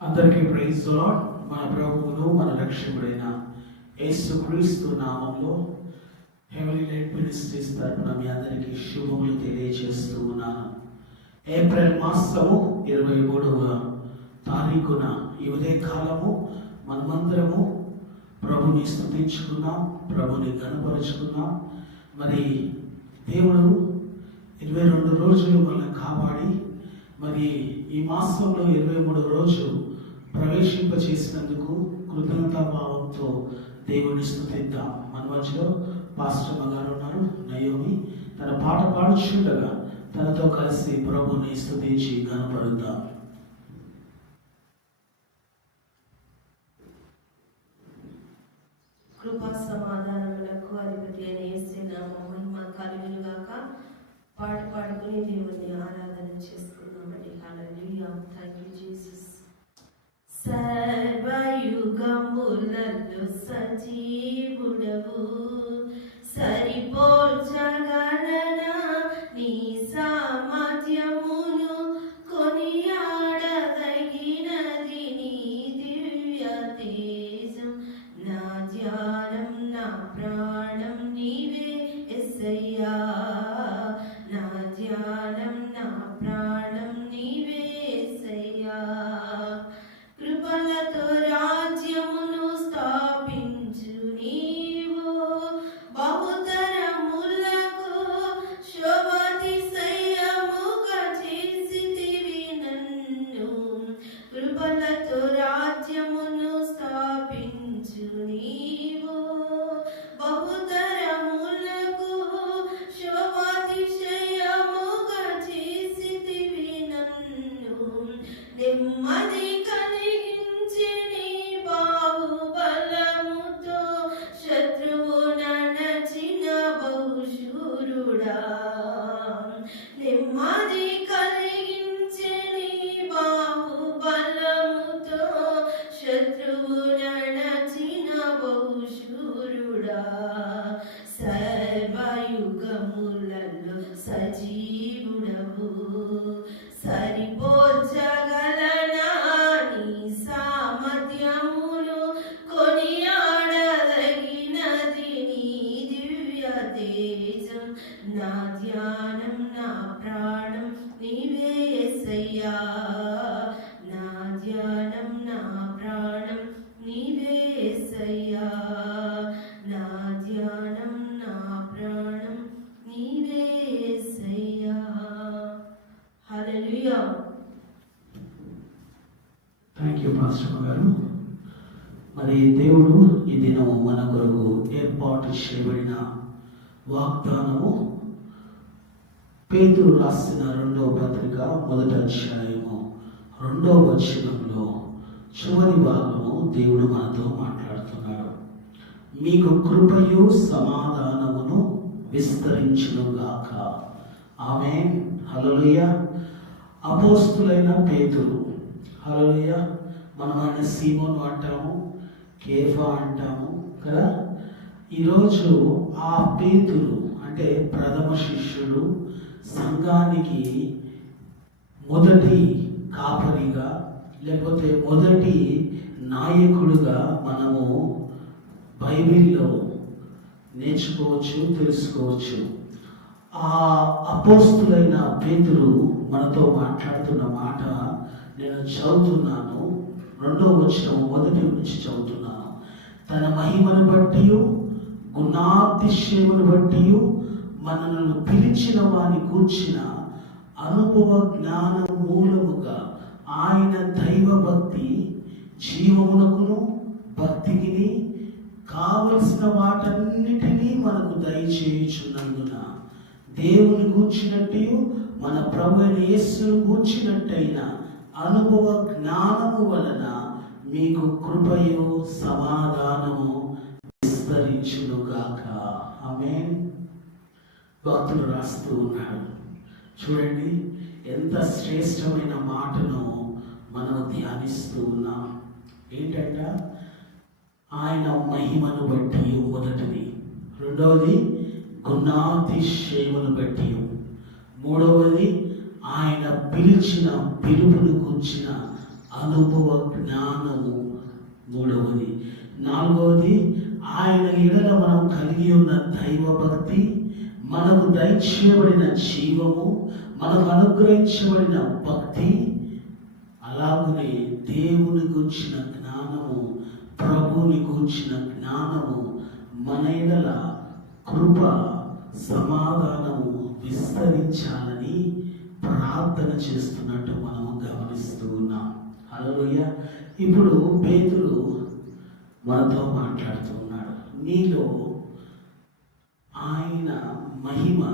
అందరికీ praise lord మన ప్రభువును మన రక్షకుడైన యేసు క్రీస్తు నామంలో హెవెలీ లైట్ మినిస్ట్రీస్ తరపున మీ అందరికీ శుభములు తెలియజేస్తూ ఉన్నాను. ఏప్రిల్ మాసము ఇరవై మూడవ తారీఖున ఈ ఉదయకాలము మనమందరము ప్రభుని స్థుతించుకున్నాం ప్రభుని కనపరుచుకున్నాం మరి దేవుడు ఇరవై రెండు రోజులు మనల్ని కాపాడి మరి ఈ మాసంలో ఇరవై మూడవ రోజు ప్రవేశింప చేసినందుకు కృతజ్ఞతా భావంతో దేవుని స్థుతిద్దాం. మన మధ్యలో పాస్టర్ గారు ఉన్నారు నయోమి. తన పాట పాడుచుండగా తనతో కలిసి ప్రభుని స్థుతించి కనపడుద్దాం కృపా సమాధానములకు అధిపతి అయిన యేసు నామం మహిమ కలుగునుగాక పాట పాడుకుని దేవుని ఆరాధన చేసుకుందామండి హల్లెలూయా థ్యాంక్ యూ జీసస్ యుగములందు సజీవుడవు సరిపోల్చగలన నీ సామర్థ్యమును కొనియాడదగినది నీ దివ్య తేజం నా ధ్యానం నా ప్రాణం నీవే ఎస్సయ్యా Governor బహుశూరుడా సర్వయుగములలో సజీవుడవు. సరిపో థ్యాంక్ యూ పాస్టర్ గారు. మరి దేవుడు ఈ దినం మన కొరకు ఏర్పాటు చేయబడిన వాగ్దానము పేతురు రాసిన రెండవ పత్రిక మొదటి అధ్యాయము రెండవ వచనంలో చివరి భాగము దేవుడు మనతో మాట్లాడుతున్నాడు. మీకు కృపయు సమాధానమును విస్తరించునుగాక ఆమె హలోయ అపోస్తులైన పేతులు హలోయ మనం ఆయన సీమోను అంటాము కేఫా అంటాము కదా? ఈరోజు ఆ పేతులు అంటే ప్రథమ శిష్యుడు సంఘానికి మొదటి కాపరిగా లేకపోతే మొదటి నాయకుడుగా మనము బైబిల్లో నేర్చుకోవచ్చు తెలుసుకోవచ్చు. ఆ అపోస్తులైన పేతులు మనతో మాట్లాడుతున్న మాట నేను చదువుతున్నాను. రెండో వచ్చిన మొదటి నుంచి చదువుతున్నాను. తన మహిమను బట్టి గుణాతిశయమును బట్టి మనల్ని పిలిచిన వాని కూర్చిన అనుభవ జ్ఞానం మూలముగా ఆయన దైవ భక్తి జీవమునకును భక్తికిని కావలసిన వాటన్నిటినీ మనకు దయచేయుచున్నందున దేవుని కూర్చినట్టు మన ప్రభు అయిన యేసును అనుభవ జ్ఞానము వలన మీకు కృపయు సమాధానము విస్తరించునుగాక. ఆమె భక్తులు రాస్తూ ఉన్నాడు చూడండి ఎంత శ్రేష్టమైన మాటను మనం ధ్యానిస్తూ ఉన్నాం. ఏంటంట? ఆయన మహిమను బట్టి మొదటిది. రెండవది గుణాతిశయమును బట్టి. మూడవది ఆయన పిలిచిన పిలుపును కూర్చిన అనుభవ జ్ఞానము మూడవది. నాలుగవది ఆయన ఎడల మనం కలిగి ఉన్న దైవ భక్తి మనకు దయచేయబడిన జీవము మనకు అనుగ్రహించబడిన భక్తి అలాగనే దేవుని గురించిన జ్ఞానము ప్రభువుని గురించిన జ్ఞానము మన ఎడల కృప సమాధానము విస్తరించాలని ప్రార్థన చేస్తున్నట్టు మనము గమనిస్తూ ఉన్నాం. అలలోయ ఇప్పుడు పేతుడు మనతో మాట్లాడుతూ ఉన్నాడు. నీలో ఆయన మహిమ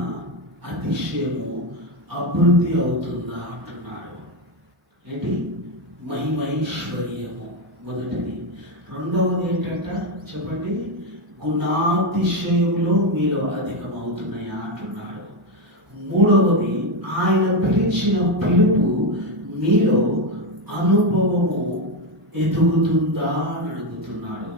అతిశయము అభివృద్ధి అవుతుందా అంటున్నాడు. ఏంటి? మహిమైశ్వర్యము మొదటిది. రెండవది ఏంటంట? చెప్పండి. గుణాతిశయంలో మీలో అధికమవుతున్నాయా అంటున్నాడు. మూడవది ఆయన పిలిచిన పిలుపు మీలో అనుభవము ఎదుగుతుందా అని అడుగుతున్నాడు.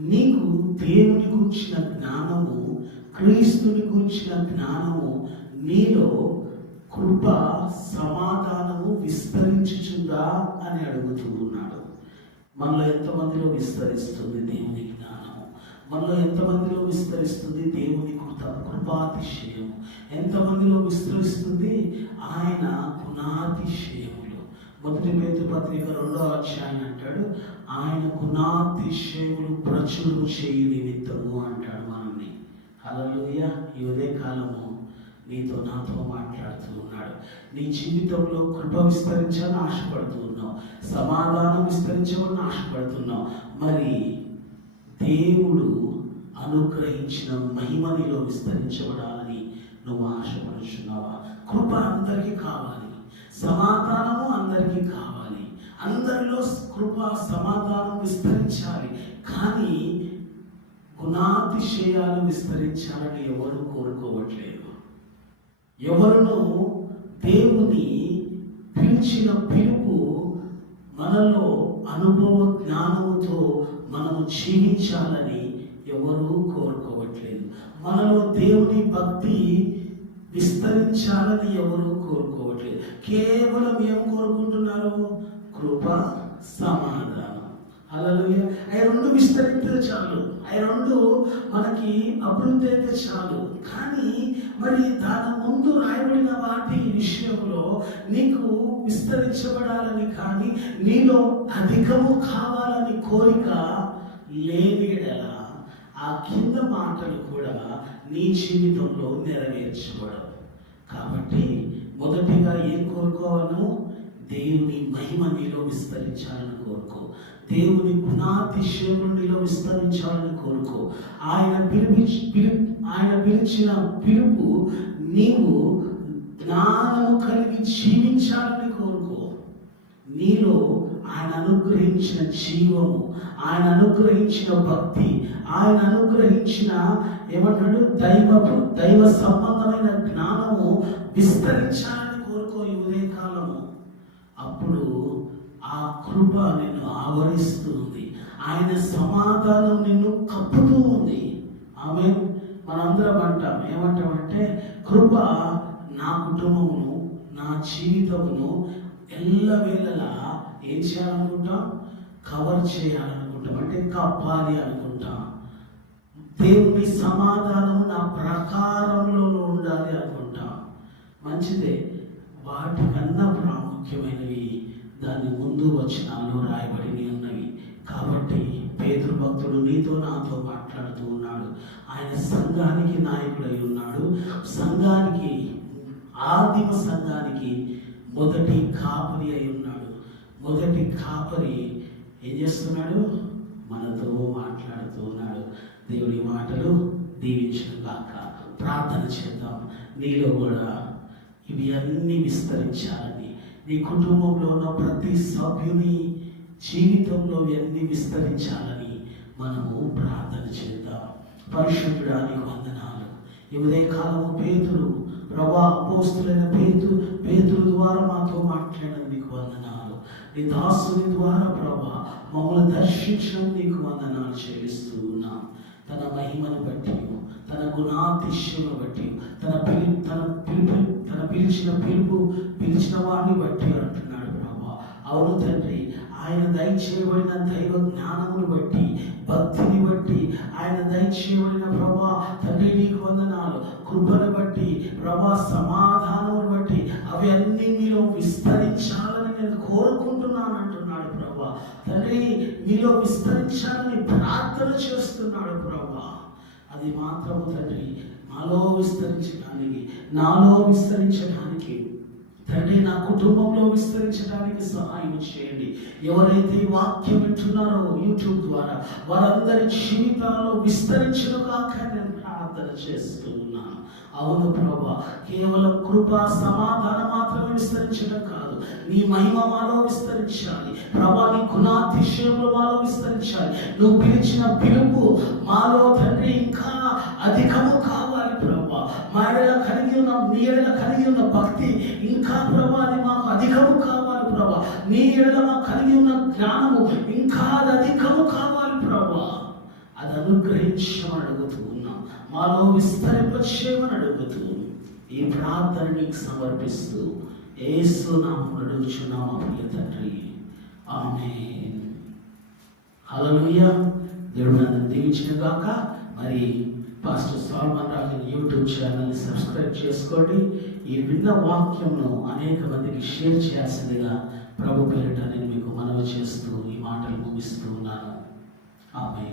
నీకు దేవుని గురించిన జ్ఞానము క్రీస్తుని గురించిన జ్ఞానము నీలో కృప సమాధానము విస్తరించుచుందా అని అడుగుతూ ఉన్నాడు. మనలో ఎంతమందిలో విస్తరిస్తుంది దేవుని జ్ఞానము? మనలో ఎంతమందిలో విస్తరిస్తుంది దేవుని కృత కృపాతిశయం ఎంతమందిలో విస్తరిస్తుంది ఆయన గుణాతిశయం మొదటి పేతు పత్రిక రెండో అధ్యాయం అంటాడు ఆయన గుణాతిశయములు ప్రచురము చేయి నిమిత్తము అంటాడు మనల్ని. హల్లెలూయ ఈ ఉదయ కాలము నీతో నాతో మాట్లాడుతూ ఉన్నాడు. నీ జీవితంలో కృప విస్తరించాలని ఆశపడుతూ ఉన్నావు. సమాధానం విస్తరించమని ఆశపడుతున్నావు. మరి దేవుడు అనుగ్రహించిన మహిమనిలో విస్తరించబడాలని నువ్వు ఆశపడుచున్నావా? కృప అందరికీ కావాలి. సమాధానము అందరికీ కావాలి. అందరిలో కృప సమాధానం విస్తరించాలి. కానీ గుణాతిశయాలు విస్తరించాలని ఎవరు కోరుకోవట్లేదు. ఎవరును దేవుని పిలిచిన పిలుపు మనలో అనుభవ జ్ఞానముతో మనము జీవించాలని ఎవరూ కోరుకోవట్లేదు. మనలో దేవుని భక్తి విస్తరించాలని ఎవరు కోరుకోవట్లేదు. కేవలం ఏం కోరుకుంటున్నారు? కృప సమాధానం. అలలుయ అవి రెండు విస్తరిస్తే చాలు. అవి రెండు మనకి అభివృద్ధి అయితే చాలు. కానీ మరి దాని ముందు రాయబడిన వాటి విషయంలో నీకు విస్తరించబడాలని కానీ నీలో అధికము కావాలని కోరిక లేని ఆ కింద మాటలు కూడా నీ జీవితంలో నెరవేర్చబడవు. కాబట్టి మొదటిగా ఏం కోరుకోవాలను దేవుని మహిమ నీలో విస్తరించాలని కోరుకో. దేవుని గుణాతిశయములు నీలో విస్తరించాలని కోరుకో. ఆయన పిలిపి పిలుపు ఆయన పిలిచిన పిలుపు నీవు జ్ఞానము కలిగి జీవించాలని కోరుకో. నీలో ఆయన అనుగ్రహించిన జీవము ఆయన అనుగ్రహించిన భక్తి ఆయన అనుగ్రహించిన ఏమంటాడు? దైవ దైవ సంబంధమైన జ్ఞానము విస్తరించాలని ఉదయకాలము అప్పుడు ఆ కృప నిన్ను ఆవరిస్తుంది ఆయన సమాధానం నిన్ను కప్పుతూ ఉంది. ఆమె మనందరం అంటాం ఏమంటామంటే కృప నా కుటుంబమును నా జీవితమును ఎల్లవేళలా ఏం చేయాలనుకుంటాం? కవర్ చేయాలనుకుంటాం. అంటే కప్పాలి అనుకుంటాం దేవుని సమాధానం నా ప్రకారంలో ఉండాలి అనుకుంటాం. మంచిదే. వాటికన్నా ప్రాముఖ్యమైనవి దాని ముందు వచనాల్లో రాయబడి ఉన్నవి. కాబట్టి పేదరు భక్తుడు నీతో నాతో మాట్లాడుతూ ఉన్నాడు. ఆయన సంఘానికి నాయకుడై ఉన్నాడు. సంఘానికి ఆదిమ సంఘానికి మొదటి కాపరి అయి ఉన్నాడు. మొదటి కాపరి ఏం చేస్తున్నాడు? మనతో మాట్లాడుతూ ఉన్నాడు. దేవుడి మాటలు దీవించిన కాక ప్రార్థన చేద్దాం. నీలో కూడా ఇవి అన్నీ విస్తరించాలని. నీ కుటుంబంలో ఉన్న ప్రతి సభ్యుని జీవితంలో ఇవన్నీ విస్తరించాలని మనము ప్రార్థన చేద్దాం. పరిశుద్ధుడానికి వందనాలు. ఈ ఉదయకాలము పేతులు ప్రభా అపోస్తులైన పేతు పేతుల ద్వారా మాతో మాట్లాడడం నీకు వందనాలు. నీ దాసుని ద్వారా ప్రభా మమ్మల్ని దర్శించడం నీకు వందనాలు చెల్లిస్తూ ఉన్నాం. తన మహిమను బట్టి తన గుణాతిశయమును బట్టి తన పిలి తన పిలుపు తన పిలిచిన పిలుపు పిలిచిన వాడిని బట్టి అంటున్నాడు ప్రభా. అవును తండ్రి ఆయన దయచేయబడిన దైవ జ్ఞానమును బట్టి భక్తిని బట్టి ఆయన దయచేయబడిన ప్రభా తండ్రి నీకు వందనాలు. కృపను బట్టి ప్రభా సమాధానమును బట్టి అవి అన్ని మీలో విస్తరించాలని నేను కోరుకుంటున్నాను అంటున్నాడు ప్రభా. తండ్రి మీలో విస్తరించాలని ప్రార్థన చేస్తున్నాడు ప్రభా. అది మాత్రము తండ్రి మాలో విస్తరించడానికి నాలో విస్తరించడానికి తండ్రి నా కుటుంబంలో విస్తరించడానికి సహాయం చేయండి. ఎవరైతే వాక్యం వింటున్నారో యూట్యూబ్ ద్వారా వారందరి జీవితాల్లో విస్తరించిన కాక నేను ప్రార్థన చేస్తూ ఉన్నాను. అవును ప్రభా కేవలం కృప సమాధానం మాత్రమే విస్తరించడం కాదు. నీ మహిమ మాలో విస్తరించాలి. ప్రభా నీ గుణాతిశయంలో మాలో విస్తరించాలి. నువ్వు పిలిచిన పిలుపు మాలో తండ్రి ఇంకా అధిక భక్తి ఇంకా ప్రభా అది మాకు అధికము కావాలి ప్రభా. నీ ఎడల మాకు కలిగి ఉన్న జ్ఞానము ఇంకా అది అధికము కావాలి ప్రభా. అది అనుగ్రహించమని అడుగుతూ ఉన్నాం. మాలో విస్తరింపచేయమని అడుగుతూ ఈ ప్రార్థన నీకు సమర్పిస్తూ ఏసు నామం అడుగుచున్నాం అప్పుడు తండ్రి. ఆమె హలోయ దేవుడు నన్ను దీవించిన గాక. మరి పాస్టర్ సాల్మన్ రాజన్ యూట్యూబ్ ఛానల్ని సబ్స్క్రైబ్ చేసుకోండి. ఈ విన్న వాక్యంను అనేక మందికి షేర్ చేయాల్సిందిగా ప్రభు పేరిట నేను మీకు మనవి చేస్తూ ఈ మాటలు ముగిస్తూ ఉన్నాను. ఆమె